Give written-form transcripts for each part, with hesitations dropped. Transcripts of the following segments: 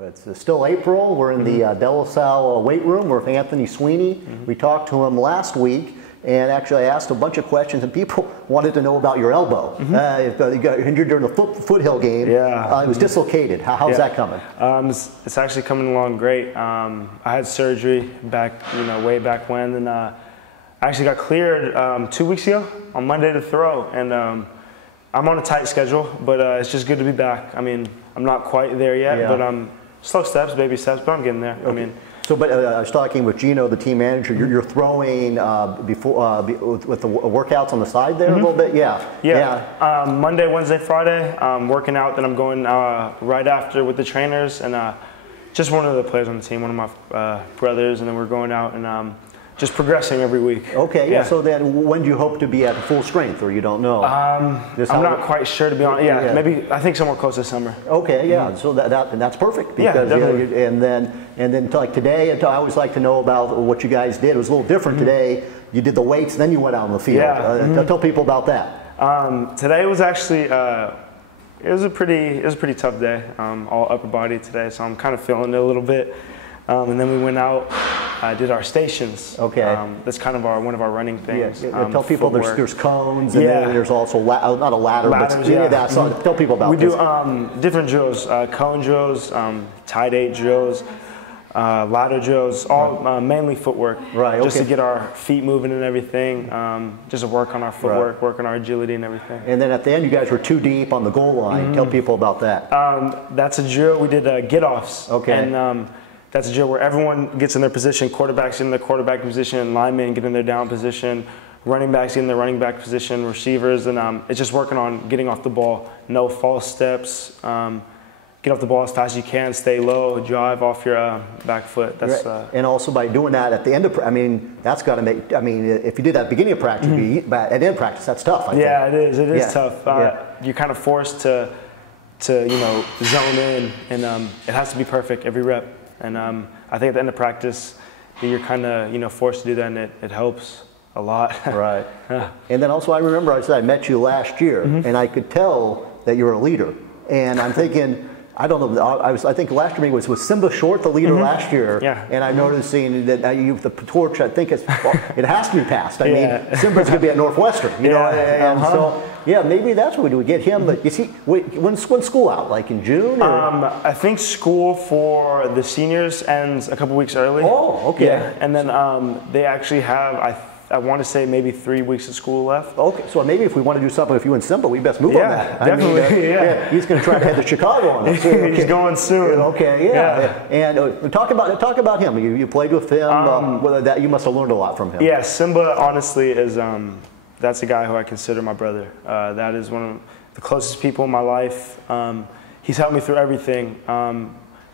It's still April. We're in the De La Salle weight room. We're with Anthony Sweeney. We talked to him last week, and actually I asked a bunch of questions, and people wanted to know about your elbow. You got injured during the foothill game. Yeah. It was dislocated. How's that coming? It's actually coming along great. I had surgery back, way back when, and I actually got cleared 2 weeks ago on Monday to throw, and I'm on a tight schedule, but it's just good to be back. I mean, I'm not quite there yet, but slow steps, baby steps, but I'm getting there. Okay. I mean, so, but I was talking with Gino, the team manager. You're throwing before with the workouts on the side there a little bit. Yeah. Monday, Wednesday, Friday, working out. Then I'm going right after with the trainers and just one of the players on the team, one of my brothers, and then we're going out and just progressing every week. Okay. Yeah. So then, when do you hope to be at full strength, or you don't know? I'm not quite sure, to be honest. Yeah, maybe I think somewhere close to summer. Okay. Yeah. So that's perfect. Because, definitely. And then like today, I always like to know about what you guys did. It was a little different today. You did the weights, then you went out on the field. Tell people about that. Today was actually it was a pretty tough day. All upper body today, so I'm kind of feeling it a little bit. And then we went out, did our stations. Okay. That's kind of one of our running things. Tell people there's cones, and then there's also not a ladder, but tell people about this. We do different drills, cone drills, tight 8 drills, ladder drills, all mainly footwork. Right. Just to get our feet moving and everything, just to work on our footwork, work on our agility and everything. And then at the end, you guys were 2 deep on the goal line. Tell people about that. That's a drill. We did get-offs. Okay. And that's a drill where everyone gets in their position, quarterbacks in their quarterback position, linemen get in their down position, running backs in their running back position, receivers, and it's just working on getting off the ball. No false steps, get off the ball as fast as you can, stay low, drive off your back foot. That's and also by doing that at the end of, that's got to make, if you did that at the beginning of practice, at the end of practice, that's tough, I think. Yeah, it is. It is tough. You're kind of forced to zone in, and it has to be perfect every rep. And I think at the end of practice, you're kind of forced to do that, and it helps a lot. Right. And then also I remember I met you last year, and I could tell that you were a leader. And I'm thinking, I don't know, I think last year was Simba Short the leader last year? Yeah. And I'm noticing that the torch, I think it has to be passed. I mean, Simba's going to be at Northwestern, so. Yeah, maybe that's what we do. We get him, but you see, when's school out? Like in June? Or? I think school for the seniors ends a couple weeks early. Oh, okay. Yeah, and then they actually have, I want to say maybe 3 weeks of school left. Okay, so maybe if we want to do something with you and Simba, we best move on that. Definitely. He's going to try to head to Chicago on us. Okay. He's going soon. Okay, And talk about him. You played with him. That you must have learned a lot from him. Yeah, Simba honestly is. That's a guy who I consider my brother. That is one of the closest people in my life. He's helped me through everything.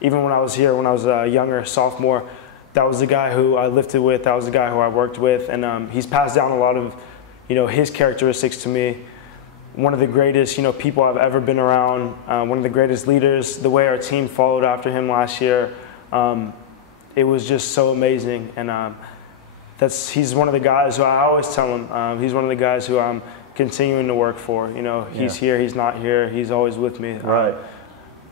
Even when I was here, when I was a younger sophomore, that was the guy who I lifted with. That was the guy who I worked with. And he's passed down a lot of, his characteristics to me. One of the greatest, people I've ever been around. One of the greatest leaders. The way our team followed after him last year, it was just so amazing. And he's one of the guys who I always tell him, he's one of the guys who I'm continuing to work for. He's here, he's not here, he's always with me. Right.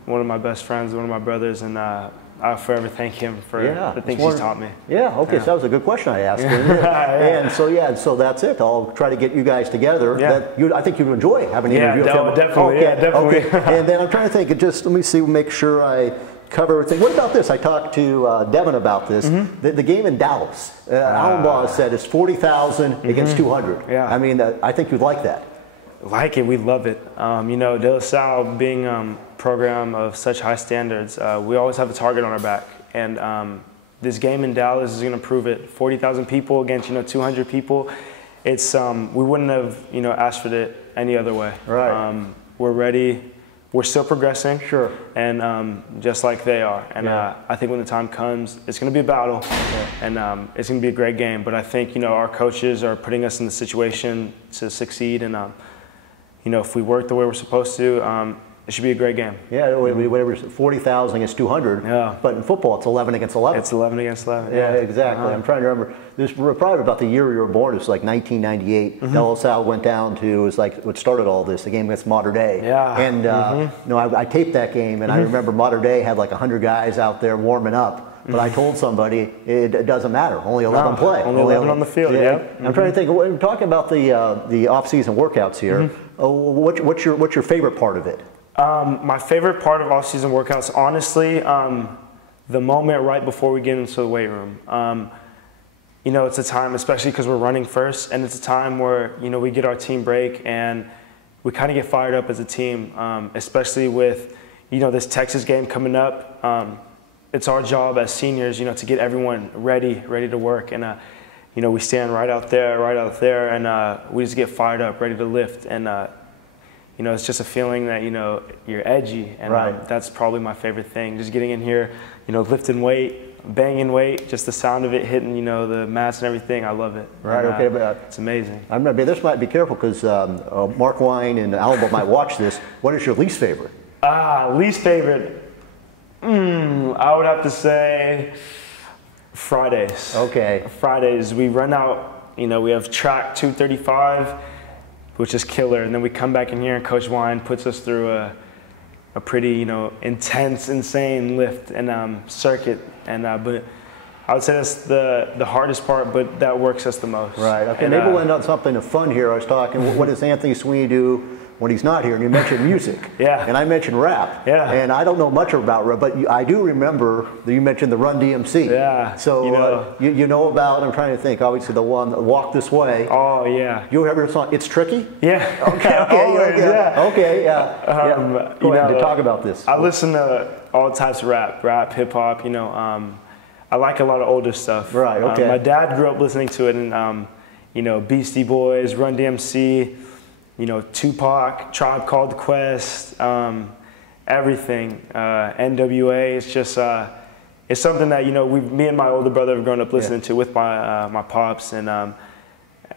One of my best friends, one of my brothers, and I'll forever thank him for the things he's taught me. Yeah, okay, so that was a good question I asked. And so that's it. I'll try to get you guys together. I think you'd enjoy having an interview with him. Definitely, definitely. Okay. And then I'm trying to think, let me see, make sure I cover everything. What about this? I talked to Devin about this. The game in Dallas, Allenbaugh said it's 40,000 against 200. Yeah. I mean, I think you'd like that. Like it, we love it. De La Salle being a program of such high standards, we always have a target on our back. And this game in Dallas is going to prove it. 40,000 people against 200 people. It's we wouldn't have asked for it any other way. Right. We're ready. We're still progressing, sure, and just like they are. And I think when the time comes, it's going to be a battle, and it's going to be a great game. But I think our coaches are putting us in the situation to succeed, and if we work the way we're supposed to, it should be a great game. Yeah, whatever, 40,000 against 200. Yeah. But in football, it's 11 against 11. It's 11 against 11. Yeah, exactly. I'm trying to remember. This was probably about the year you were born. It was like 1998. Salle went down to, it was like what started all this, the game against Mater Dei. Yeah. And I taped that game, and I remember Mater Dei had like 100 guys out there warming up. But I told somebody it doesn't matter. Only 11 play. Only 11 on the field. Yeah. I'm trying to think. We're talking about the off-season workouts here. What's your favorite part of it? My favorite part of off-season workouts, honestly, the moment right before we get into the weight room. You know, it's a time, especially because we're running first, and it's a time where, you know, we get our team break and we kind of get fired up as a team, especially with, you know, this Texas game coming up. It's our job as seniors, you know, to get everyone ready to work. And, you know, we stand right out there, and we just get fired up, ready to lift. And, you know, it's just a feeling that, you know, you're edgy. And that's probably my favorite thing. Just getting in here, you know, lifting weight, banging weight, just the sound of it hitting, you know, the mats and everything. I love it. Right, and, okay. But, it's amazing. I'm gonna this might be careful because Mark Wine and Alba might watch this. What is your least favorite? Least favorite? I would have to say Fridays. Okay. Fridays, we run out, you know, we have track 235, which is killer, and then we come back in here and Coach Wine puts us through a pretty, you know, intense, insane lift and circuit, and but I would say that's the hardest part, but that works us the most. Right, okay, and, maybe we'll end on something fun here. I was talking, what does Anthony Sweeney do when he's not here? And you mentioned music. Yeah. And I mentioned rap. Yeah. And I don't know much about rap, but I do remember that you mentioned the Run DMC. Yeah. So you know about, I'm trying to think, obviously the one, Walk This Way. Oh, yeah. You ever heard the song, It's Tricky? Yeah. Okay, Always, yeah. Okay, yeah. Go ahead to talk about this. I listen to all types of rap, hip hop, you know. I like a lot of older stuff. Right, okay. My dad grew up listening to it, and, you know, Beastie Boys, Run DMC, you know, Tupac, Tribe Called Quest, everything. NWA, it's just, it's something that, you know, me and my older brother have grown up listening to with my pops, and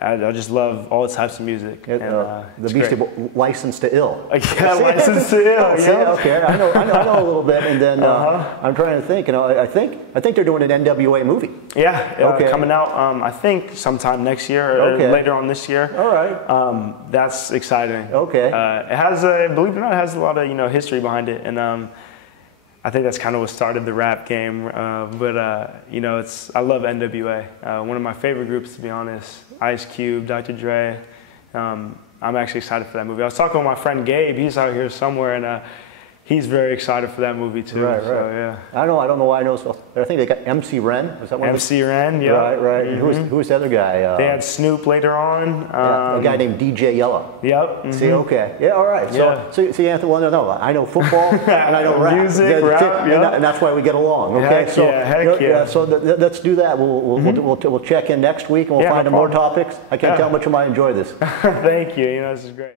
I just love all types of music. The Beastie Boys, License to Ill. Yeah, License to Ill. Yeah. Okay, I know a little bit, and then I'm trying to think. You know, I think they're doing an NWA movie. Yeah, coming out. I think sometime next year or later on this year. All right. That's exciting. Okay. It has, believe it or not, it has a lot of, you know, history behind it, and I think that's kind of what started the rap game. But you know, I love NWA. One of my favorite groups, to be honest. Ice Cube, Dr. Dre. I'm actually excited for that movie. I was talking with my friend Gabe. He's out here somewhere, and he's very excited for that movie too. Right. So, yeah. I don't know why I know. I think they got MC Ren. Is that one? MC Ren. Yeah. Right. Mm-hmm. Who's the other guy? They had Snoop later on. A guy named DJ Yellow. Yep. Mm-hmm. See, okay. Yeah. All right. So Anthony, well, no, I know football and I know rap. Music, rap. And that's why we get along. Okay. Heck yeah. So let's do that. We'll check in next week and we'll find more topics. I can't tell how much I might enjoy this. Thank you. You know, this is great.